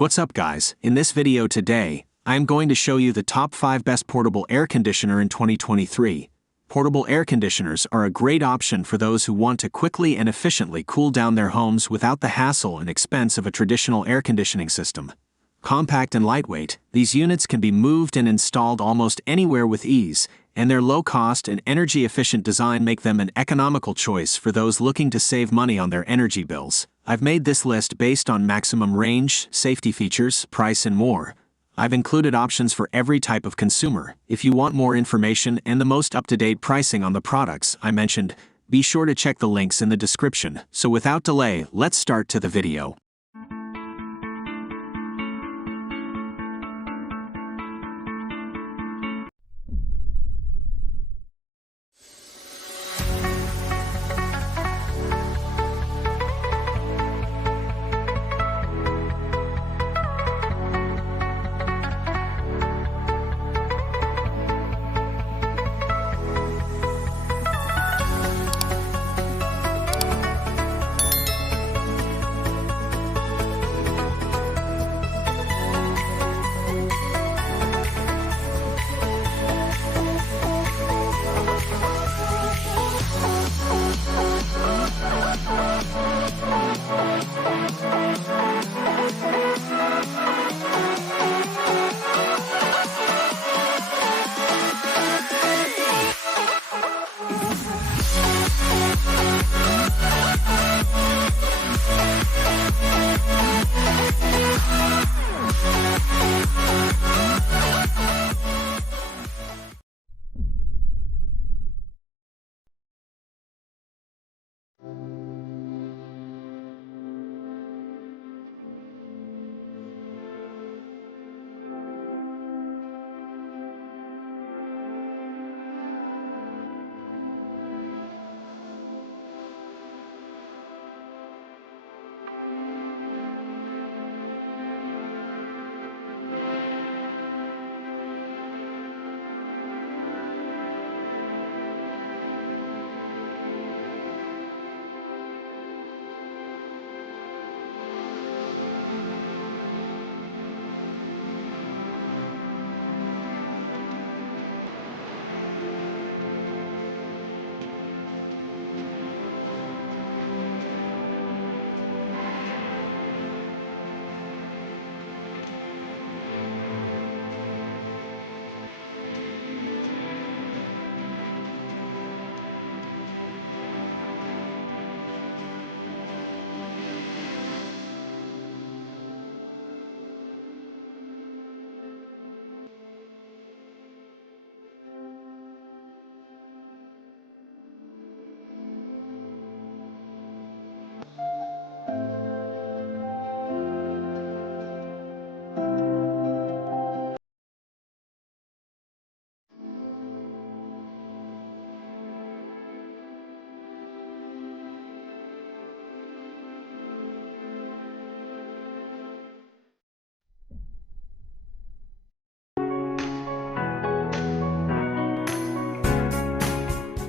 What's up guys, in this video today, I am going to show you the top 5 best portable air conditioner in 2023. Portable air conditioners are a great option for those who want to quickly and efficiently cool down their homes without the hassle and expense of a traditional air conditioning system. Compact and lightweight, these units can be moved and installed almost anywhere with ease, and their low-cost and energy-efficient design make them an economical choice for those looking to save money on their energy bills. I've made this list based on maximum range, safety features, price, and more. I've included options for every type of consumer. If you want more information and the most up-to-date pricing on the products I mentioned, be sure to check the links in the description. So without delay, let's start to the video.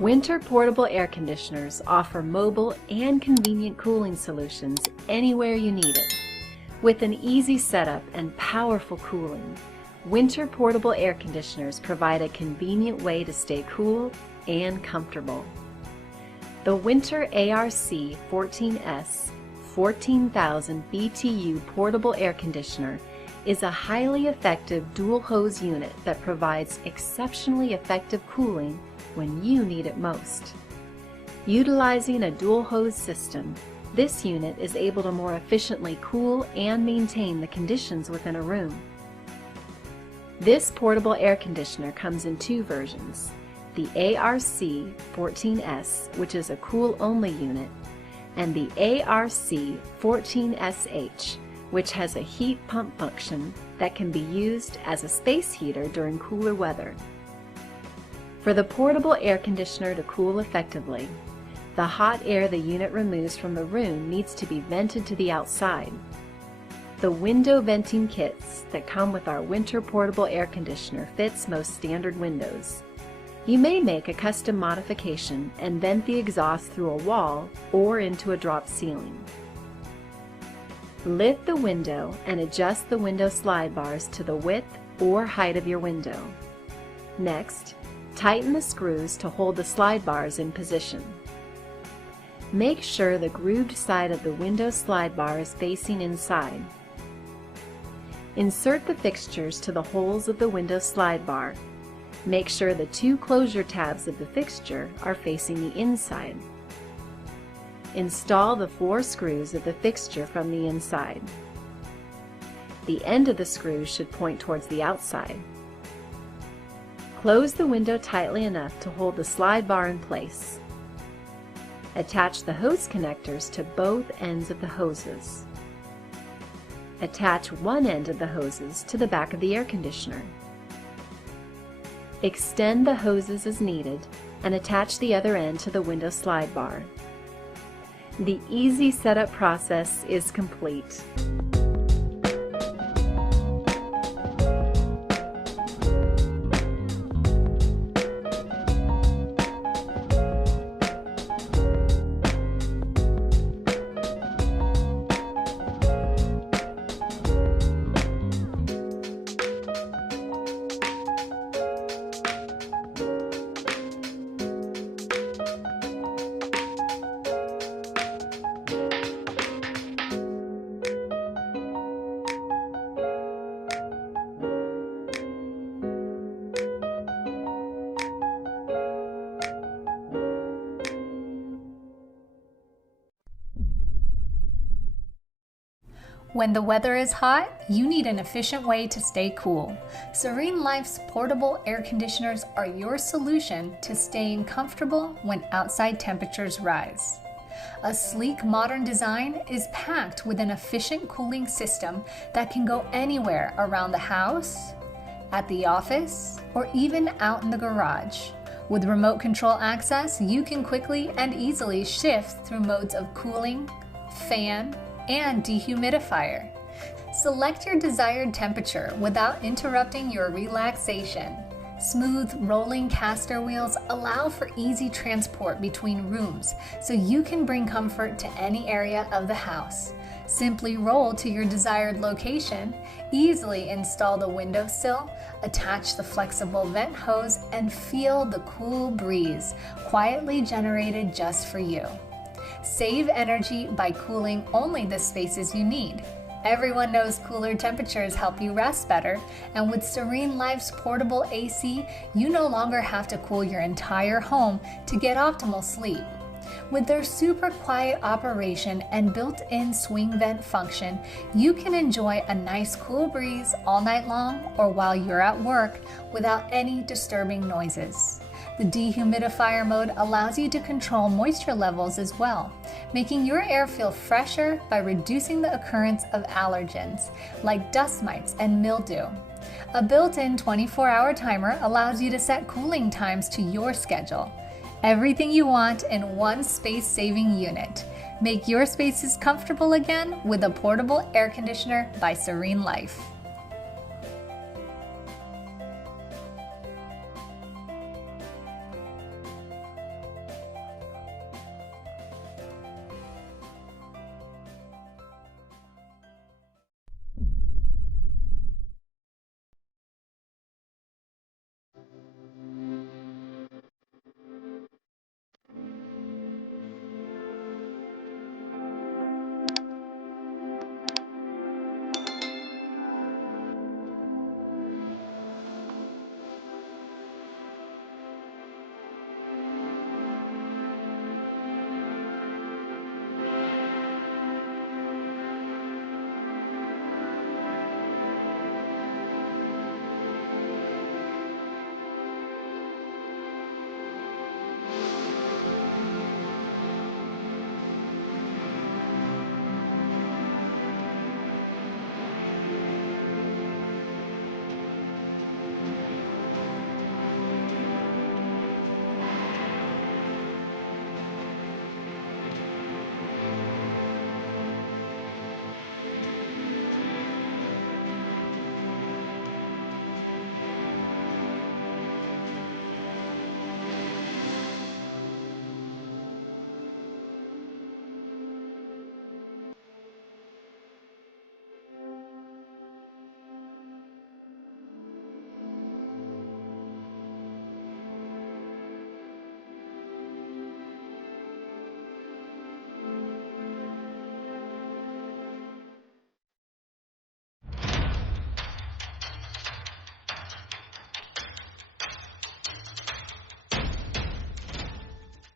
Whynter portable air conditioners offer mobile and convenient cooling solutions anywhere you need it. With an easy setup and powerful cooling, Whynter portable air conditioners provide a convenient way to stay cool and comfortable. The Whynter ARC 14S 14,000 BTU portable air conditioner is a highly effective dual hose unit that provides exceptionally effective cooling when you need it most. Utilizing a dual hose system, this unit is able to more efficiently cool and maintain the conditions within a room. This portable air conditioner comes in 2 versions, the ARC 14S, which is a cool-only unit, and the ARC 14SH, which has a heat pump function that can be used as a space heater during cooler weather. For the portable air conditioner to cool effectively, the hot air the unit removes from the room needs to be vented to the outside. The window venting kits that come with our Whynter portable air conditioner fits most standard windows. You may make a custom modification and vent the exhaust through a wall or into a drop ceiling. Lift the window and adjust the window slide bars to the width or height of your window. Next, tighten the screws to hold the slide bars in position. Make sure the grooved side of the window slide bar is facing inside. Insert the fixtures to the holes of the window slide bar. Make sure the two closure tabs of the fixture are facing the inside. Install the 4 screws of the fixture from the inside. The end of the screws should point towards the outside. Close the window tightly enough to hold the slide bar in place. Attach the hose connectors to both ends of the hoses. Attach one end of the hoses to the back of the air conditioner. Extend the hoses as needed and attach the other end to the window slide bar. The easy setup process is complete. When the weather is hot, you need an efficient way to stay cool. SereneLife's portable air conditioners are your solution to staying comfortable when outside temperatures rise. A sleek, modern design is packed with an efficient cooling system that can go anywhere around the house, at the office, or even out in the garage. With remote control access, you can quickly and easily shift through modes of cooling, fan, and dehumidifier. Select your desired temperature without interrupting your relaxation. Smooth rolling caster wheels allow for easy transport between rooms, so you can bring comfort to any area of the house. Simply roll to your desired location, easily install the windowsill, attach the flexible vent hose, and feel the cool breeze quietly generated just for you. Save energy by cooling only the spaces you need. Everyone knows cooler temperatures help you rest better, and with SereneLife's portable AC, you no longer have to cool your entire home to get optimal sleep. With their super quiet operation and built-in swing vent function, you can enjoy a nice cool breeze all night long or while you're at work without any disturbing noises. The dehumidifier mode allows you to control moisture levels as well, making your air feel fresher by reducing the occurrence of allergens like dust mites and mildew. A built-in 24-hour timer allows you to set cooling times to your schedule. Everything you want in one space-saving unit. Make your spaces comfortable again with a portable air conditioner by SereneLife.